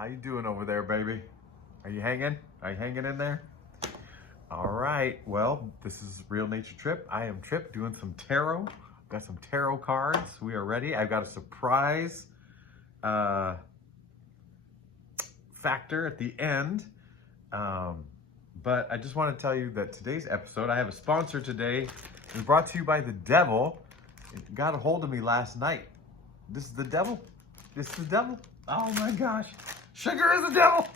How you doing over there, baby? Are you hanging? Are you hanging in there? All right. Well, this is Real Nature Trip. I am Trip doing some tarot. Got some tarot cards. We are ready. I've got a surprise factor at the end. But I just want to tell you that today's episode, I have a sponsor today. It's brought to you by the devil. It got a hold of me last night. This is the devil. This is the devil. Oh my gosh. Sugar is the devil.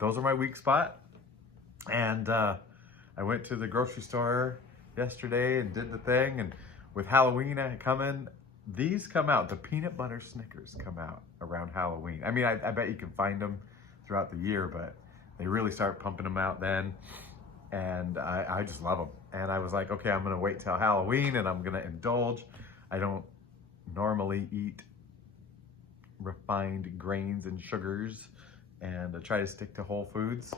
Those are my weak spot. And I went to the grocery store yesterday and did the thing. And with Halloween coming, these come out. The peanut butter Snickers come out around Halloween. I mean, I bet you can find them throughout the year, but they really start pumping them out then. And I just love them. And I was like, okay, I'm going to wait till Halloween and I'm going to indulge. I don't normally eat refined grains and sugars, and I try to stick to whole foods,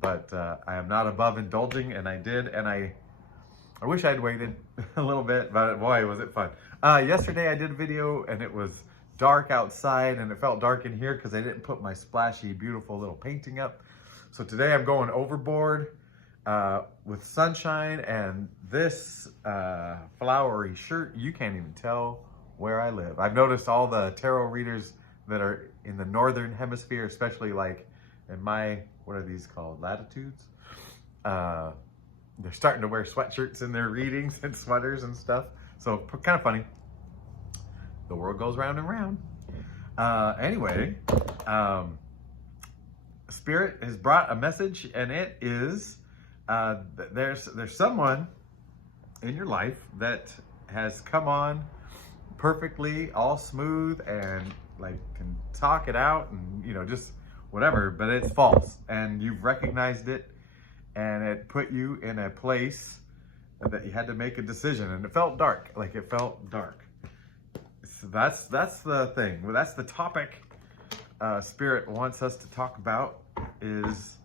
but I am not above indulging, and I did, and I wish I'd waited a little bit, but boy, was it fun. Yesterday I did a video, and it was dark outside, and it felt dark in here because I didn't put my splashy, beautiful little painting up. So today I'm going overboard with sunshine and this flowery shirt. You can't even tell where I live. I've noticed all the tarot readers that are in the northern hemisphere, especially like in my, what are these called, latitudes? They're starting to wear sweatshirts in their readings and sweaters and stuff. So kind of funny. The world goes round and round. Anyway, Spirit has brought a message, and it is there's someone in your life that has come on perfectly, all smooth, and like can talk it out and, you know, just whatever, but it's false, and you've recognized it, and it put you in a place that you had to make a decision, and it felt dark. Like, it felt dark. So that's the thing. Well, that's the topic Spirit wants us to talk about, is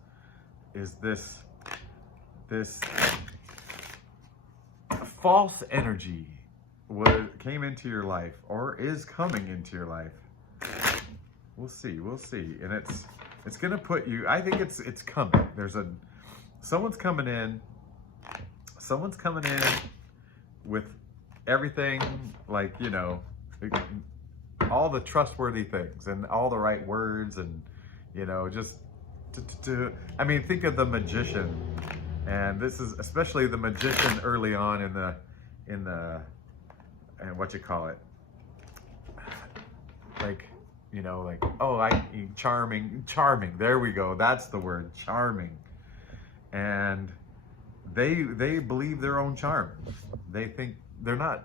this false energy came into your life, or is coming into your life. We'll see. And it's gonna put you, I think it's coming. Someone's coming in with everything, like, you know, all the trustworthy things and all the right words, and, you know, just I mean, think of the magician, and this is especially the magician early on in the and what you call it, like, you know, like, oh, charming, there we go, that's the word, charming. And they believe their own charm. They think they're not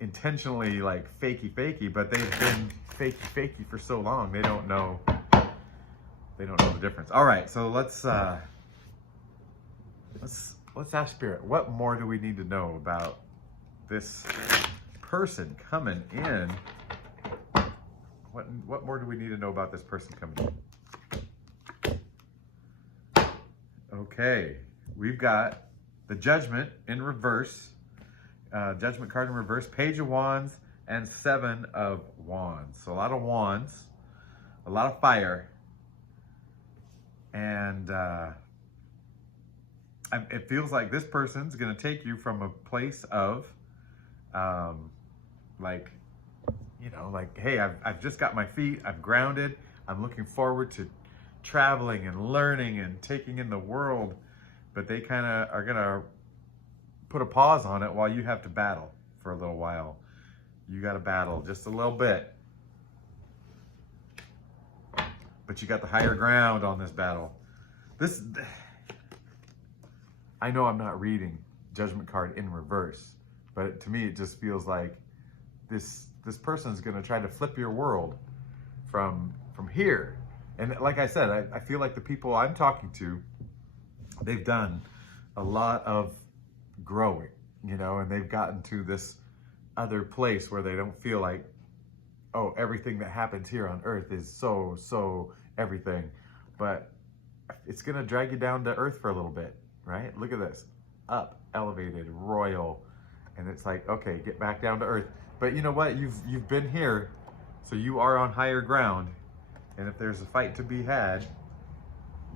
intentionally like fakey, but they've been fakey for so long, they don't know the difference. All right, so let's ask Spirit, what more do we need to know about this person coming in? What more do we need to know about this person coming in? Okay, we've got the Judgment in reverse, Judgment card in reverse, Page of Wands, and Seven of Wands. So a lot of wands, a lot of fire, and it feels like this person's going to take you from a place of, like, you know, like, hey, I've just got my feet, I'm grounded, I'm looking forward to traveling and learning and taking in the world, but they kind of are going to put a pause on it while you have to battle for a little while. You got to battle just a little bit, but you got the higher ground on this battle. I know I'm not reading Judgment card in reverse, but to me it just feels like this person is going to try to flip your world from here. And like I said, I feel like the people I'm talking to, they've done a lot of growing, you know, and they've gotten to this other place where they don't feel like, oh, everything that happens here on earth is so everything, but it's going to drag you down to earth for a little bit, right? Look at this, up, elevated, royal, and it's like, okay, get back down to earth. But you know what? You've been here So you are on higher ground, and if there's a fight to be had,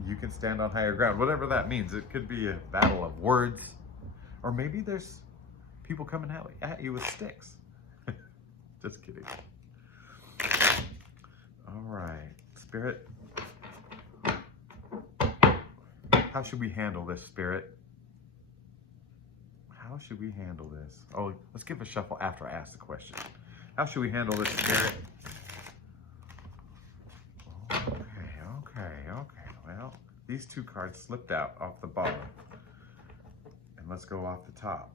you can stand on higher ground, whatever that means. It could be a battle of words, or maybe there's people coming at you with sticks. Just kidding. All right, Spirit. How should we handle this, Spirit? How should we handle this? Oh, let's give a shuffle after I ask the question. How should we handle this, Spirit? Okay. Well, these two cards slipped out off the bottom. And let's go off the top.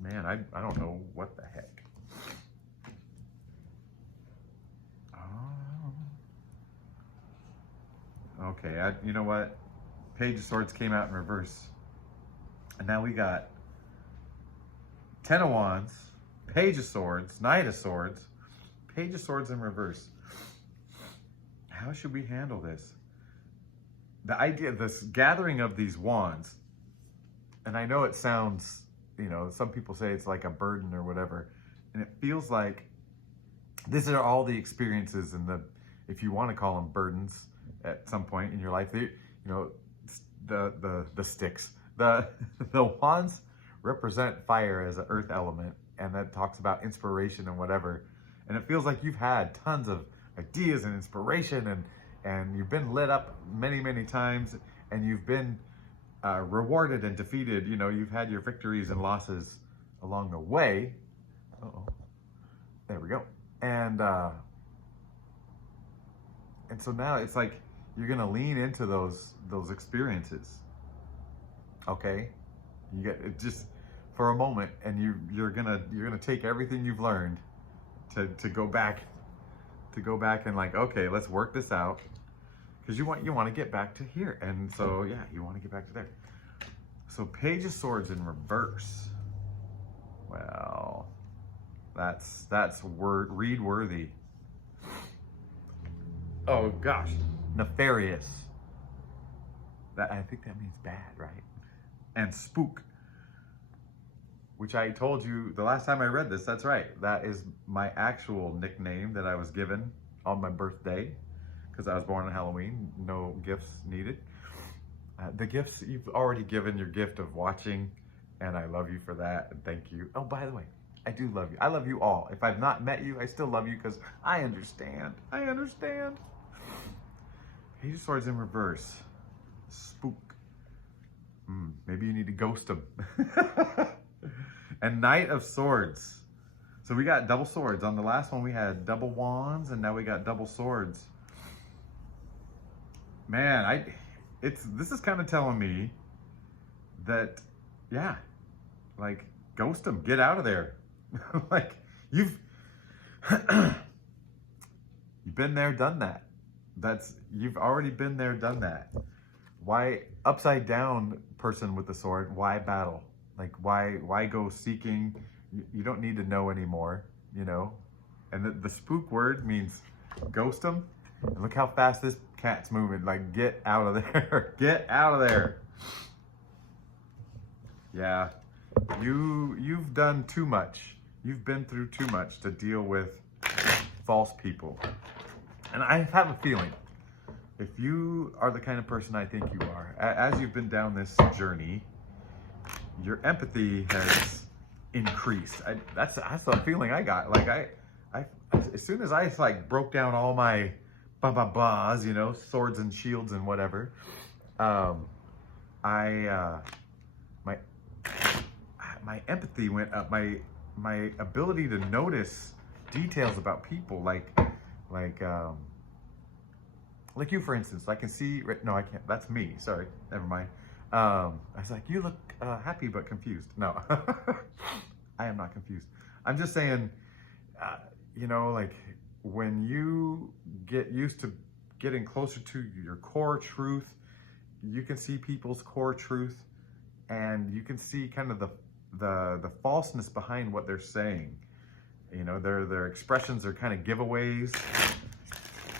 Man, I don't know what the heck. Okay, you know what? Page of Swords came out in reverse. And now we got Ten of Wands, Page of Swords, Knight of Swords, Page of Swords in reverse. How should we handle this? The idea, this gathering of these wands, and I know it sounds, you know, some people say it's like a burden or whatever, and it feels like these are all the experiences and the, if you want to call them burdens at some point in your life, they, you know, the sticks, the wands represent fire as an earth element, and that talks about inspiration and whatever, and it feels like you've had tons of ideas and inspiration, and you've been lit up many times, and you've been rewarded and defeated. You know, you've had your victories and losses along the way. There we go. And so now it's like you're gonna lean into those experiences. Okay, you get it just for a moment, and you're gonna take everything you've learned to go back and like, okay, let's work this out, because you want to get back to here, and so yeah, you want to get back to there. So Page of Swords in reverse. Well, that's read worthy. Oh gosh, nefarious. That, I think that means bad, right? And spook, which I told you the last time I read this, that's right. That is my actual nickname that I was given on my birthday, because I was born on Halloween, no gifts needed. The gifts, you've already given your gift of watching, and I love you for that, and thank you. Oh, by the way, I do love you. I love you all. If I've not met you, I still love you, because I understand. I understand. Page of Swords in reverse. Spook. Maybe you need to ghost them. And Knight of Swords. So we got double swords. On the last one we had double wands, and now we got double swords. Man, this is kind of telling me that, yeah, like, ghost them, get out of there. Like, you've been there, done that. You've already been there, done that. Why, upside down person with the sword, why battle? Like, why go seeking? You don't need to know anymore, you know? And the spook word means ghost them. And look how fast this cat's moving. Like, get out of there. Get out of there. Yeah, you've done too much. You've been through too much to deal with false people. And I have a feeling, if you are the kind of person I think you are, as you've been down this journey, your empathy has increased. That's the feeling I got. Like, I as soon as I like broke down all my blah, you know, swords and shields and whatever, my empathy went up. My ability to notice details about people, like you, for instance. I can see, no, I can't, that's me, sorry, never mind. I was like, you look happy but confused. No, I am not confused. I'm just saying, you know, like, when you get used to getting closer to your core truth, you can see people's core truth, and you can see kind of the falseness behind what they're saying. You know, their expressions are kind of giveaways,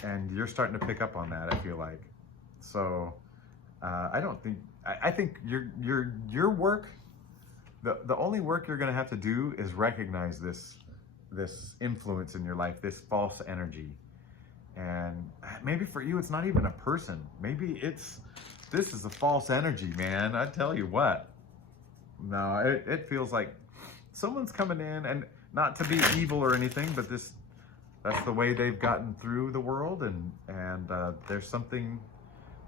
and you're starting to pick up on that, I feel like. So I think your work, the only work you're going to have to do is recognize this this influence in your life, this false energy. And maybe for you, it's not even a person. Maybe this is a false energy, man. I tell you what. No, it feels like someone's coming in, and not to be evil or anything, but that's the way they've gotten through the world, and there's something,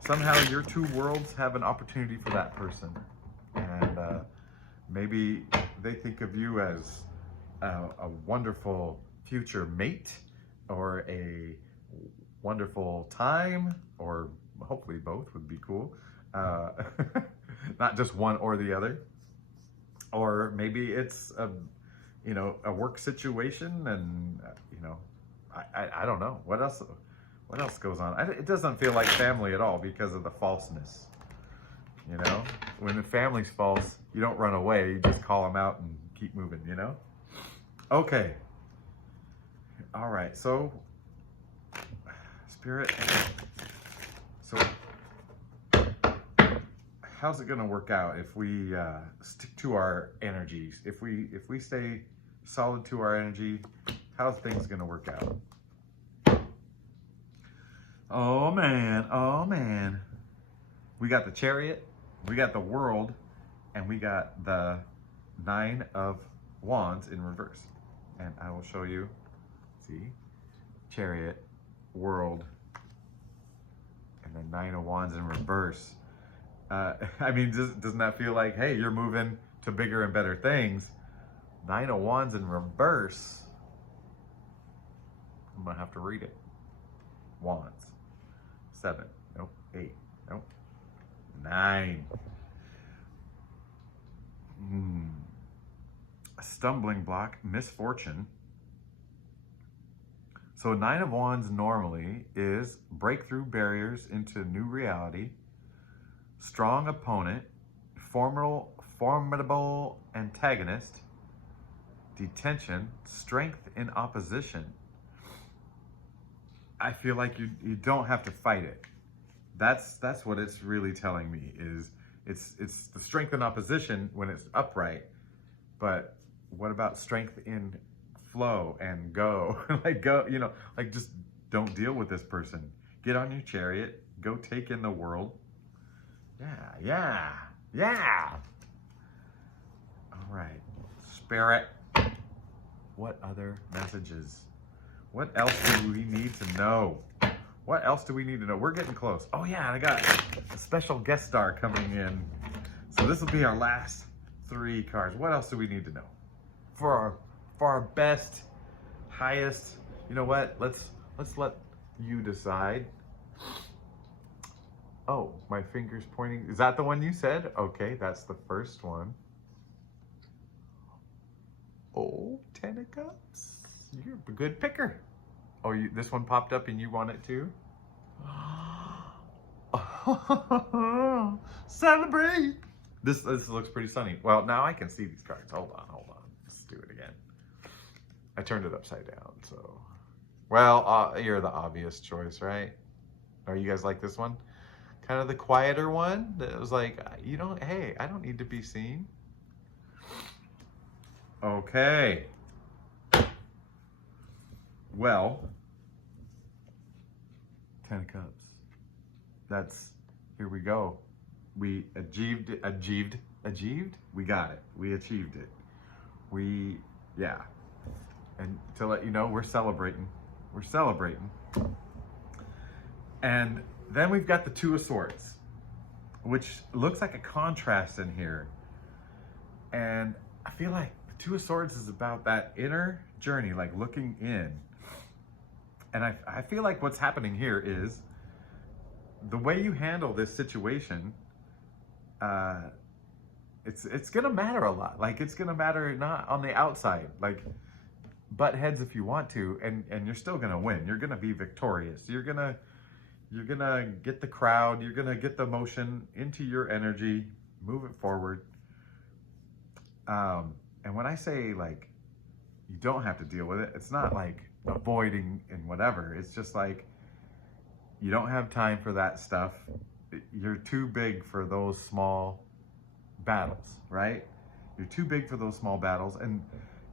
somehow your two worlds have an opportunity for that person. And maybe they think of you as a wonderful future mate, or a wonderful time, or hopefully both would be cool. Not just one or the other. Or maybe it's a work situation, and I don't know what else goes on. It doesn't feel like family at all because of the falseness. When the family's false, you don't run away, you just call them out and keep moving. Okay, all right, so Spirit, so how's it gonna work out if we stick to our energies? If we stay solid to our energy, how's things gonna work out? Oh man. We got the Chariot, we got the World, and we got the Nine of Wands in reverse. And I will show you, see, Chariot, World, and then Nine of Wands in reverse. I mean, doesn't that feel like, hey, you're moving to bigger and better things? Nine of Wands in reverse. I'm gonna have to read it. Wands. 7. Nope. 8. Nope. 9. A stumbling block, misfortune. So Nine of Wands normally is breakthrough barriers into new reality, strong opponent, formidable antagonist, detention, strength in opposition. I feel like you don't have to fight it. That's what it's really telling me, is it's the strength in opposition when it's upright, but what about strength in flow and go? Like just don't deal with this person. Get on your Chariot, go take in the world. Yeah. All right, Spirit, what other messages? What else do we need to know? What else do we need to know? We're getting close. Oh yeah, I got a special guest star coming in. So this will be our last 3 cards. What else do we need to know? For our best, highest, you know what? Let's let you decide. Oh, my finger's pointing. Is that the one you said? Okay, that's the first one. Oh, 10 of Cups. You're a good picker. Oh, this one popped up and you want it too? Celebrate! This looks pretty sunny. Well, now I can see these cards. Hold on. Let's do it again. I turned it upside down, so. Well, you're the obvious choice, right? Are you guys like this one? Kind of the quieter one that was like, hey, I don't need to be seen. Okay. Well, 10 of Cups. Here we go. We achieved. We got it. We achieved it. Yeah. And to let you know, we're celebrating. And then we've got the Two of Swords, which looks like a contrast in here. And I feel like the Two of Swords is about that inner journey, like looking in. And I feel like what's happening here is the way you handle this situation, it's gonna matter a lot. Like, it's gonna matter not on the outside, like butt heads if you want to, and you're still gonna win. You're gonna be victorious. You're gonna get the crowd, you're gonna get the emotion into your energy, move it forward. And when I say like you don't have to deal with it, it's not like avoiding and whatever. It's just like you don't have time for that stuff. You're too big for those small battles, right? You're too big for those small battles, and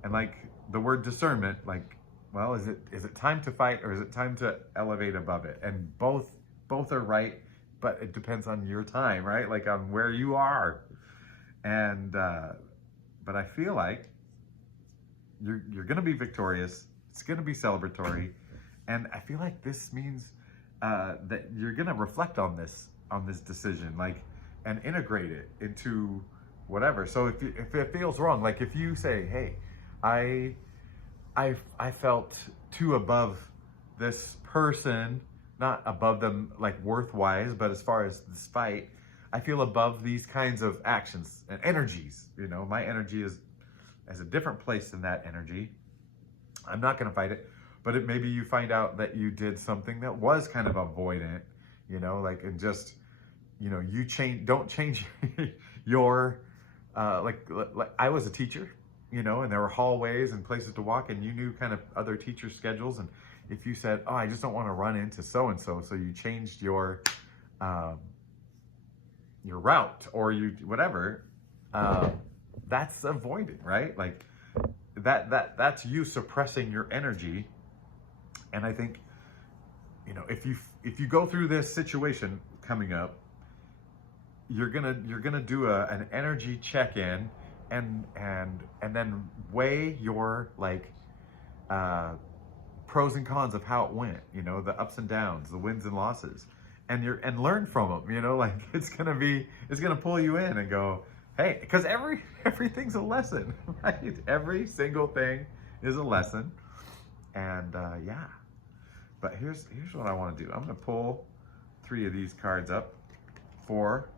like the word discernment, like, well, is it time to fight or is it time to elevate above it? And both are right, but it depends on your time, right? Like on where you are. And but I feel like you're gonna be victorious. It's gonna be celebratory, and I feel like this means that you're gonna reflect on this decision, like, and integrate it into whatever. So if it feels wrong, like if you say, hey, I felt too above this person, not above them like worth-wise, but as far as this fight, I feel above these kinds of actions and energies. You know, my energy is a different place than that energy. I'm not going to fight it, but maybe you find out that you did something that was kind of avoidant, you know, like, and just, you know, don't change your, like I was a teacher, you know, and there were hallways and places to walk, and you knew kind of other teachers' schedules. And if you said, oh, I just don't want to run into so-and-so, so you changed your route, or you, whatever, that's avoidant, right? Like that's you suppressing your energy. And I think, you know, if you go through this situation coming up, you're gonna do an energy check-in, and then weigh your, like, pros and cons of how it went, you know, the ups and downs, the wins and losses, and learn from them, you know, like it's gonna pull you in and go, hey, because everything's a lesson, right? Every single thing is a lesson. And yeah, but here's what I want to do. I'm gonna pull 3 of these cards up for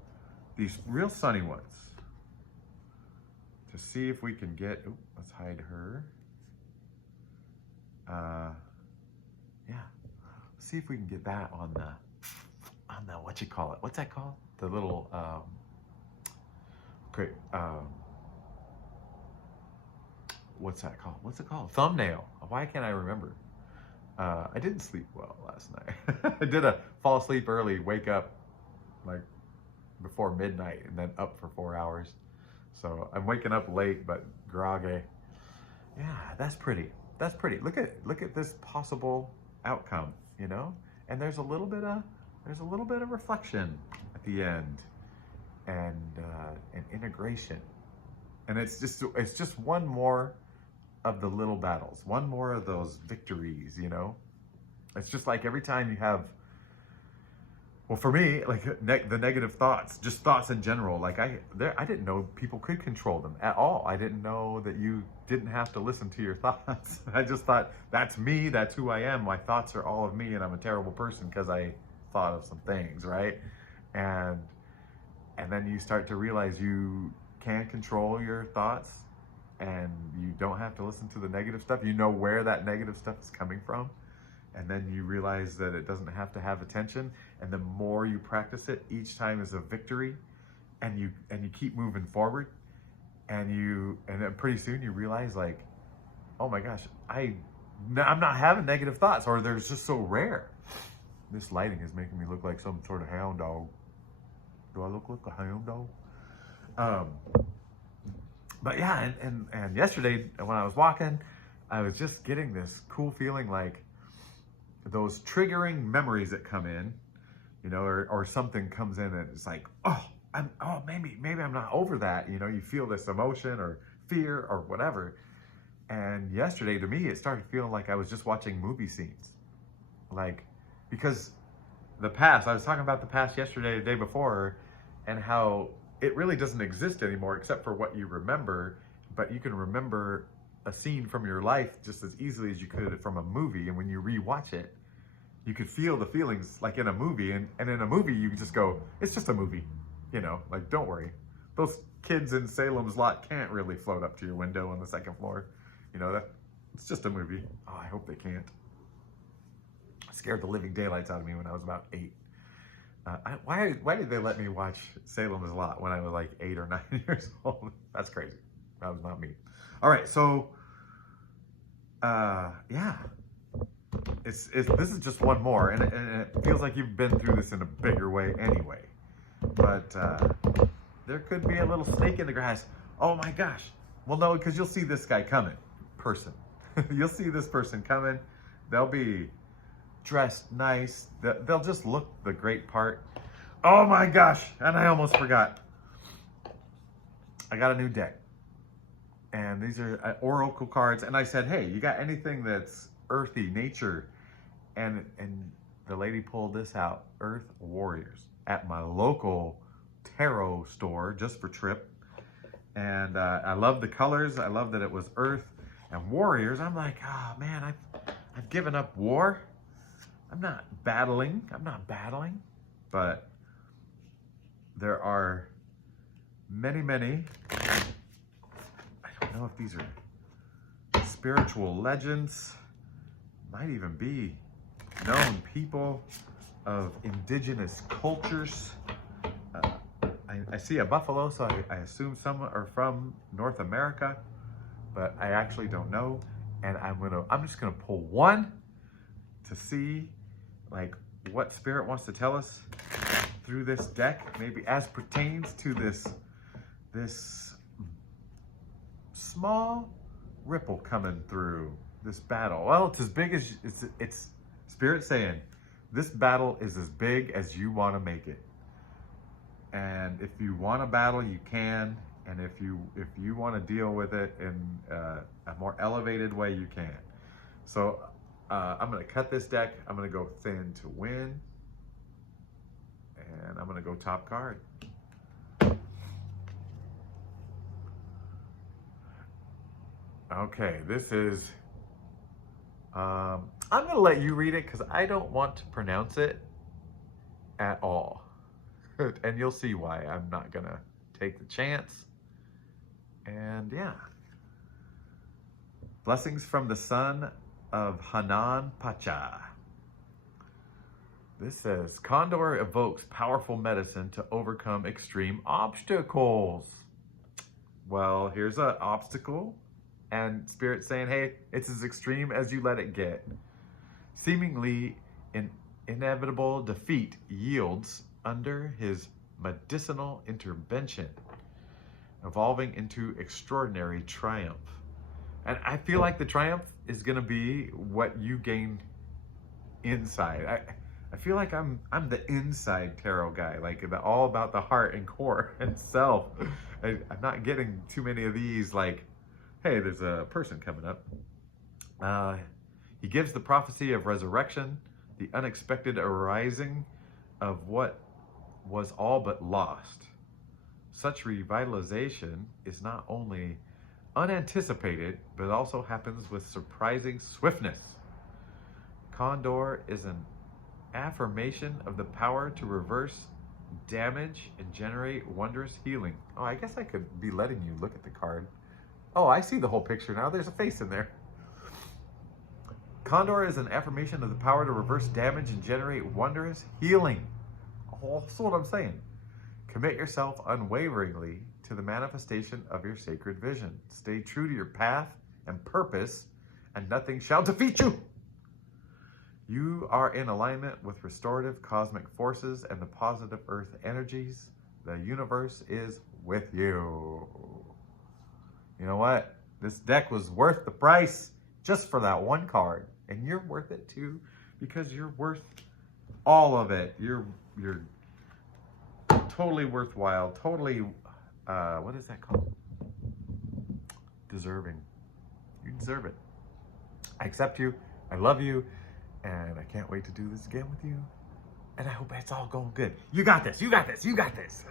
these real sunny ones to see if we can get, let's hide her. Yeah, see if we can get that on the what you call it? What's that called? The little great what's that called? What's it called? Thumbnail. Why can't I remember? I didn't sleep well last night. I did fall asleep early, wake up like before midnight, and then up for 4 hours. So I'm waking up late but groggy. Yeah, that's pretty. That's pretty. Look at this possible outcome, you know? And there's a little bit of reflection at the end, and integration. And it's just one more of the little battles, one more of those victories, you know? It's just like every time you have, well, for me, like the negative thoughts, just thoughts in general, like I didn't know people could control them at all. I didn't know that you didn't have to listen to your thoughts. I just thought, that's me, that's who I am. My thoughts are all of me, and I'm a terrible person because I thought of some things, right? And then you start to realize you can control your thoughts, and you don't have to listen to the negative stuff. You know where that negative stuff is coming from. And then you realize that it doesn't have to have attention. And the more you practice it, each time is a victory, and you keep moving forward. And then pretty soon you realize, like, oh my gosh, I'm not having negative thoughts, or they're just so rare. This lighting is making me look like some sort of hound dog. Do I look like a hound dog? But yeah, and yesterday when I was walking, I was just getting this cool feeling, like those triggering memories that come in, you know, or something comes in and it's like, maybe I'm not over that, you know. You feel this emotion or fear or whatever. And yesterday, to me, it started feeling like I was just watching movie scenes, like, because the past, I was talking about the past yesterday, the day before, and how it really doesn't exist anymore except for what you remember. But you can remember a scene from your life just as easily as you could from a movie. And when you rewatch it, you could feel the feelings like in a movie. And in a movie, you just go, it's just a movie, you know, like, don't worry. Those kids in Salem's Lot can't really float up to your window on the 2nd floor. You know, it's just a movie. Oh, I hope they can't. It scared the living daylights out of me when I was about 8. Why did they let me watch Salem's Lot when I was like 8 or 9 years old? That's crazy. That was not me. All right, so yeah, this is just one more, and it feels like you've been through this in a bigger way anyway. But there could be a little snake in the grass. Oh my gosh. Well, no, because you'll see this guy coming. person. You'll see this person coming. They'll be dressed nice. They'll just look the great part. Oh my gosh, and I almost forgot. I got a new deck. And these are oracle cards. And I said, hey, you got anything that's earthy, nature? And the lady pulled this out, Earth Warriors, at my local tarot store, just for trip. And I love the colors. I love that it was Earth and Warriors. I'm like, oh man, I've given up war. I'm not battling. But there are many, I don't know if these are spiritual legends, might even be known people of indigenous cultures. I see a buffalo, so I assume some are from North America, but I actually don't know. And I'm just gonna pull one to see like what spirit wants to tell us through this deck, maybe as pertains to this small ripple coming through this battle. Well, it's as big as it's spirit saying this battle is as big as you want to make it. And if you want to battle, you can. And if you want to deal with it in a more elevated way, you can. So I'm going to cut this deck. I'm going to go thin to win. And I'm going to go top card. Okay, this is, I'm going to let you read it because I don't want to pronounce it at all. And you'll see why I'm not going to take the chance. And yeah. Blessings from the son of Hanan Pacha. This says, Condor evokes powerful medicine to overcome extreme obstacles. Well, here's an obstacle. And Spirit saying, hey, it's as extreme as you let it get. Seemingly an inevitable defeat yields under his medicinal intervention, evolving into extraordinary triumph. And I feel like the triumph is going to be what you gain inside. I feel like I'm the inside tarot guy, like all about the heart and core and self. I'm not getting too many of these like, hey, there's a person coming up. He gives the prophecy of resurrection, the unexpected arising of what was all but lost. Such revitalization is not only unanticipated, but also happens with surprising swiftness. Condor is an affirmation of the power to reverse damage and generate wondrous healing. Oh, I guess I could be letting you look at the card. Oh, I see the whole picture now. There's a face in there. Condor is an affirmation of the power to reverse damage and generate wondrous healing. Oh, that's what I'm saying. Commit yourself unwaveringly to the manifestation of your sacred vision. Stay true to your path and purpose, and nothing shall defeat you. You are in alignment with restorative cosmic forces and the positive earth energies. The universe is with you. You know what? This deck was worth the price just for that one card. And you're worth it too, because you're worth all of it. You're totally worthwhile, totally, what is that called? Deserving. You deserve it. I accept you. I love you. And I can't wait to do this again with you. And I hope it's all going good. You got this. You got this. You got this.